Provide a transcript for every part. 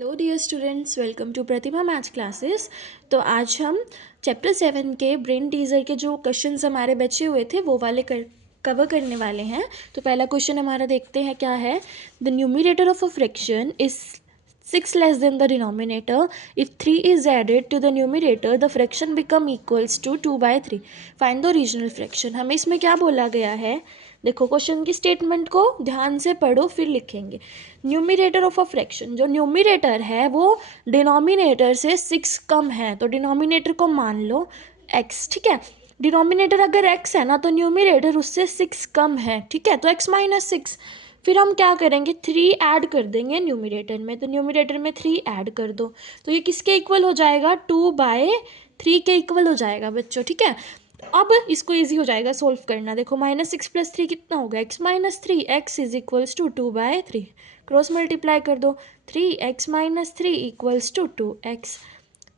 Hello dear students, welcome to Pratibha maths classes. तो आज हम चैप्टर 7 के ब्रेन टीजर के जो क्वेश्चंस हमारे बचे हुए थे वो वाले कवर करने वाले हैं। तो पहला क्वेश्चन हमारा देखते हैं क्या है। The numerator of a fraction is 6 less than the denominator. If 3 is added to the numerator the fraction become equals to 2/3. Find the original fraction. हमें इसमें क्या बोला गया है, देखो क्वेश्चन की स्टेटमेंट को ध्यान से पढ़ो फिर लिखेंगे। न्यूमरेटर ऑफ अ फ्रैक्शन, जो न्यूमरेटर है वो डिनोमिनेटर से 6 कम है, तो डिनोमिनेटर को मान लो x, ठीक है। डिनोमिनेटर अगर x है ना तो न्यूमरेटर उससे 6 कम है, ठीक है, तो x-6। फिर हम क्या करेंगे, 3 ऐड कर देंगे न्यूमरेटर में, तो न्यूमरेटर में 3 ऐड कर दो, तो ये किसके इक्वल हो जाएगा, 2/3 के इक्वल हो जाएगा बच्चों, ठीक है। अब इसको इजी हो जाएगा सोल्व करना। देखो -6 + 3 कितना होगा, x-3, x is equals to 2/3। Cross multiply कर दो, 3x-3 equals to 2x,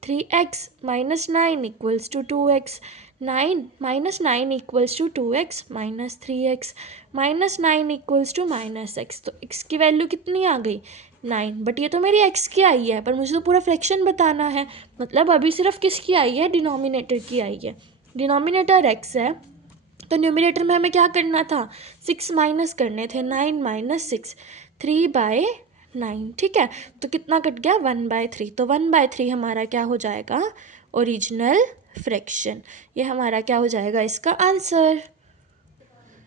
3x - 9 equals to 2x, 9 equals to 2x - 3x, -9 equals to -x। तो x की वैल्यू कितनी आ गई, 9। बट ये तो मेरी x की आई है, पर मुझे तो पूरा फ्रैक्शन बताना है, मतलब अभी सिर्फ किसकी आई है, डिनोमिनेटर की आई है। डिनोमिनेटर x है तो न्यूमरेटर में हमें क्या करना था, 6 माइनस करने थे, 9 - 6, 3/9, ठीक है। तो कितना कट गया, 1/3। तो 1/3 हमारा क्या हो जाएगा, ओरिजिनल फ्रैक्शन। ये हमारा क्या हो जाएगा, इसका आंसर।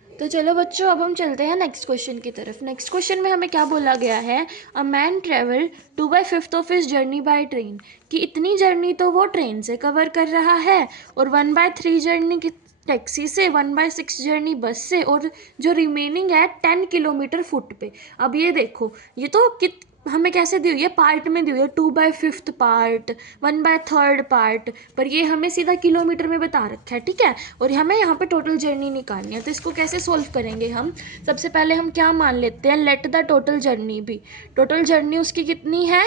तो चलो बच्चों, अब हम चलते हैं नेक्स्ट क्वेश्चन की तरफ। नेक्स्ट क्वेश्चन में हमें क्या बोला गया है, a man travel 2/5 of his journey by train, कि इतनी जर्नी तो वो ट्रेन से कवर कर रहा है, और 1/3 जर्नी की टैक्सी से, 1/6 जर्नी बस से, और जो रिमेनिंग है 10 किलोमीटर फुट पे। अब ये देखो, ये तो हमें कैसे दी हुई है, पार्ट में दी हुई है, 2/5 पार्ट, 1/3 पार्ट, पर ये हमें सीधा किलोमीटर में बता रखा है, ठीक है। और हमें यहाँ पे टोटल जर्नी निकालनी है, तो इसको कैसे सोल्व करेंगे हम, सबसे पहले हम क्या मान लेते हैं, लेट द टोटल जर्नी भी। टोटल जर्नी उसकी कितनी है,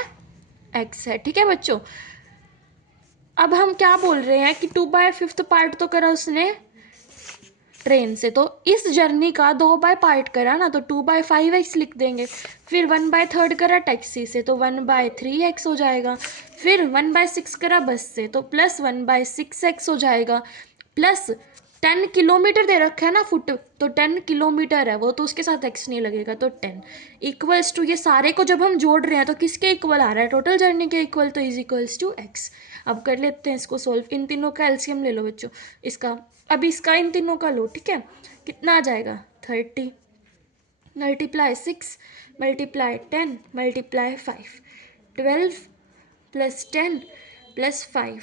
x है, ठीक है बच्चों। अब हम क्या बोल रहे हैं कि 2/5 पार्ट तो करा उसने ट्रेन से, तो इस जर्नी का 2/पार्ट करा ना, तो 2/5x लिख देंगे। फिर 1/3 करा टैक्सी से, तो 1/3x हो जाएगा। फिर 1/6 करा बस से, तो प्लस 1/6x हो जाएगा। प्लस 10 किलोमीटर दे रखा है ना फुट, तो 10 किलोमीटर है वो, तो उसके साथ x नहीं लगेगा, तो 10 इक्वल्स टू, ये सारे को जब हम जोड़ रहे हैं तो किसके इक्वल आ रहा है, टोटल जर्नी के इक्वल, तो इज इक्वल्स टू x। अब कर लेते हैं इसको सोल्व। इन तीनों का एलसीएम ले लो बच्चों, इसका, अब इसका इन तीनों का लो, ठीक है। कितना आ जाएगा, 30 multiply 6 multiply 10 multiply 5, 12 + 10 + 5,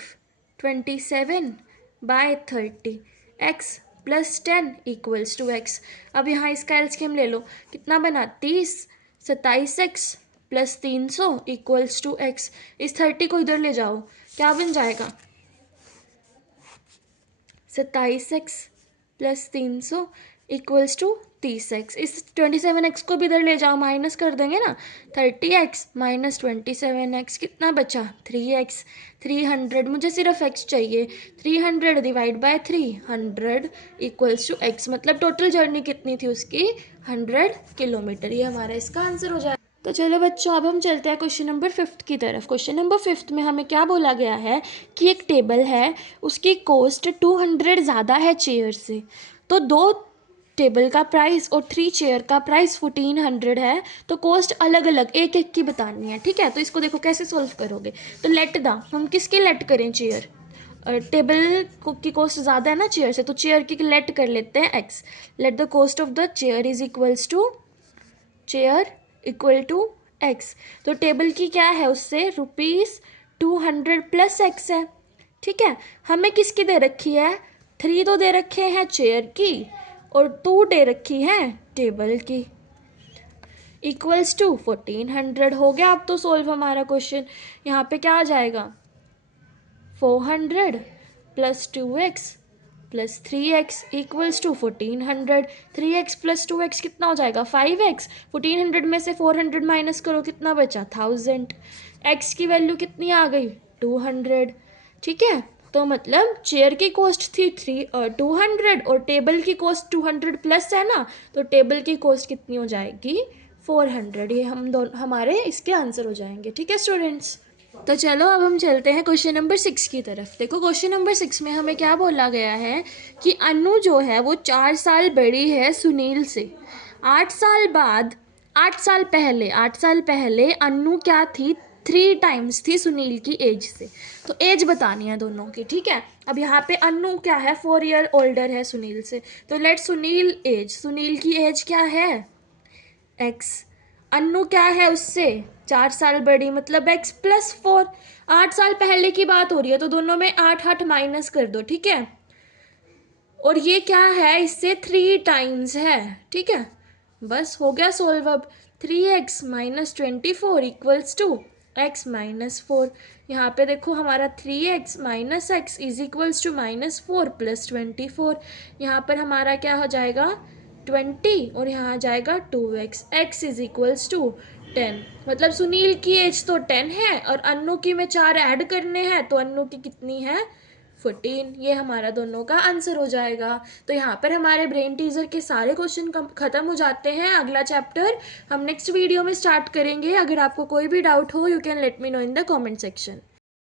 27/30, x + 10 equals to x। अब यहाँ इसका एलसीएम ले लो, कितना बना, 30, 27x + 300 इक्वल्स टू x। इस 30 को इधर ले जाओ, क्या बन जाएगा, 27x + 300 इक्वल्स टू 30x। इस 27x को भी इधर ले जाओ, माइनस कर देंगे ना, 30x - 27x कितना बचा, 3x, 300, मुझे सिर्फ x चाहिए, 300 divide by 300 equals to x। मतलब टोटल जर्नी कितनी थी उसकी, 100 किलोमीटर। ये हमारा इसका आंसर हो जाएगा। तो चलो बच्चों, अब हम चलते हैं क्वेश्चन नंबर 5 की तरफ। क्वेश्चन नंबर 5 में हमें क्या बोला गया है कि एक टेबल है, उसकी कॉस्ट 200 ज़्यादा है चेयर से, तो 2 टेबल का प्राइस और 3 चेयर का प्राइस 1400 है, तो कॉस्ट अलग अलग एक एक की बतानी है, ठीक है। तो इसको देखो कैसे सोल्व करोगे, तो लेट द, हम किसकी लेट करें, चेयर, टेबल की कॉस्ट ज़्यादा है ना चेयर से, तो चेयर की लेट कर लेते हैं x। Let the cost of the chair is equals to, chair equal to x। तो टेबल की क्या है उससे, ₹200 + x है, ठीक है। हमें किसकी दे रखी है, 3 तो दे रखे हैं चेयर की, और 2 दे रखी है टेबल की, इक्वल्स टू 1400 हो गया। अब तो सोल्व हमारा क्वेश्चन। यहाँ पे क्या आ जाएगा, 400 + 2x + 3x equals to 1400। 3x + 2x कितना हो जाएगा, 5x। 1400 में से 400 माइनस करो, कितना बचा, 1000। x की वैल्यू कितनी आ गई, 200, ठीक है। तो मतलब चेयर की कॉस्ट थी 200 और टेबल की कॉस्ट 200 प्लस है ना, तो टेबल की कॉस्ट कितनी हो जाएगी, 400। ये हमारे इसके आंसर हो जाएंगे। ठीक है स्टूडेंट्स, तो चलो अब हम चलते हैं क्वेश्चन नंबर 6 की तरफ। देखो क्वेश्चन नंबर 6 में हमें क्या बोला गया है कि अनु जो है वो 4 साल बड़ी है सुनील से। 8 साल बाद, 8 साल पहले अनु क्या थी, 3 टाइम्स थी सुनील की एज से। तो एज बतानी है दोनों की। ठीक है, अब यहाँ पे अनु क्या है, 4 ईयर ओल्डर है सुनील से। तो लेट सुनील एज, सुनील की एज क्या है, एक्स। अनु क्या है उससे, 4 साल बड़ी, मतलब एक्स प्लस 4। 8 साल पहले की बात हो रही है तो दोनों में 8 8 माइनस कर दो। ठीक है, और ये क्या है, इससे 3 टाइम्स है। ठीक है, बस हो गया सोल्व। अब 3x minus 24 equals to x minus 4। यहाँ पे देखो हमारा 3x minus x is equals to minus 4 plus 24। यहाँ पर हमारा क्या हो जाएगा, 20, और यहाँ आ जाएगा 2x। x is equals to 10। मतलब सुनील की एज तो 10 है और अन्नू की में 4 ऐड करने हैं, तो अन्नू की कितनी है, 14। ये हमारा दोनों का आंसर हो जाएगा। तो यहाँ पर हमारे ब्रेन टीजर के सारे क्वेश्चन खत्म हो जाते हैं। अगला चैप्टर हम नेक्स्ट वीडियो में स्टार्ट करेंगे। अगर आपको कोई भी डाउट हो, you can let me know in the comment section.